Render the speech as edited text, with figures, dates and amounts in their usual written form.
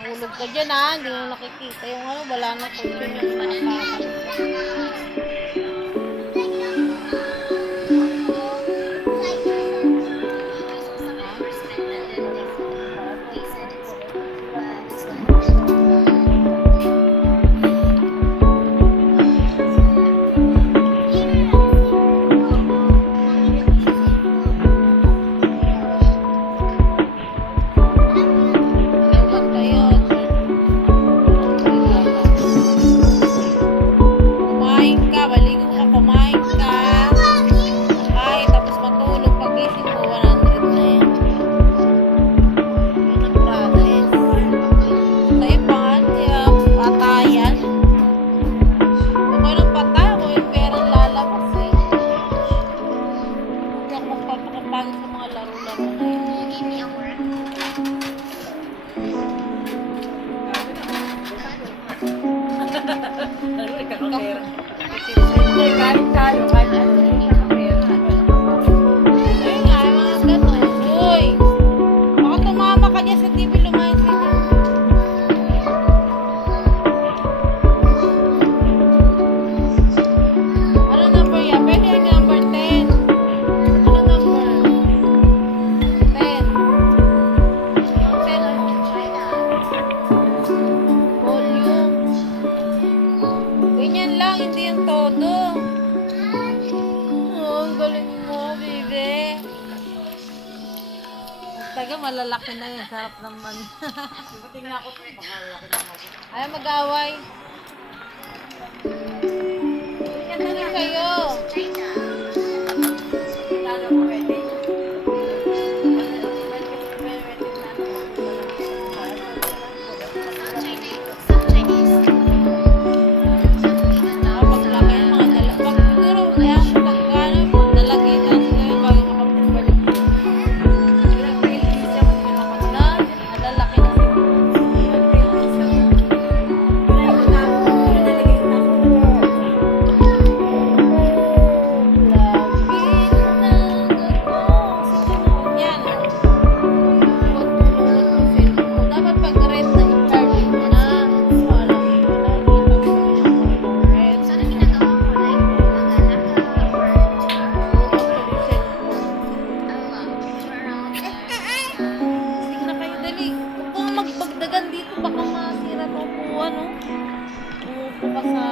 Hulog ka dyan ha, hindi mo nakikita yung ano, wala na po yun yung nakapakan. Pagod sa mga laro-laro na yun. Ano, ikakapera. Hindi, kahit tayo, kahit ano, ikakapera. Ayun nga, mga ganun. Uy! Baka tumama ka niya sa TV, lumayan ka niya. Ano number yan? Pwede yung number 10. Ano number? 10. 10 mo. Volume. Ganyan lang, hindi yung todo. Oh, ang galing mo, baby. Taga, malalaki na yun. Sarap naman. Tingnan ako, pangalaki na ako. Ayaw mag-away. Ganda rin kayo. Lalo ko pwede. Paglaki ng mga dalapag. Siguro, kaya pagkano, dalagitan siguro bago makapagbalik. Na, nalalaki na siguro. Yan. Dapat pag red na i-charge mo na. Wala mo na. Red. Sige na kayo, dali. Huwag kang magbagdagan dito. Baka masira tong upuan, no? Umupo ka sa...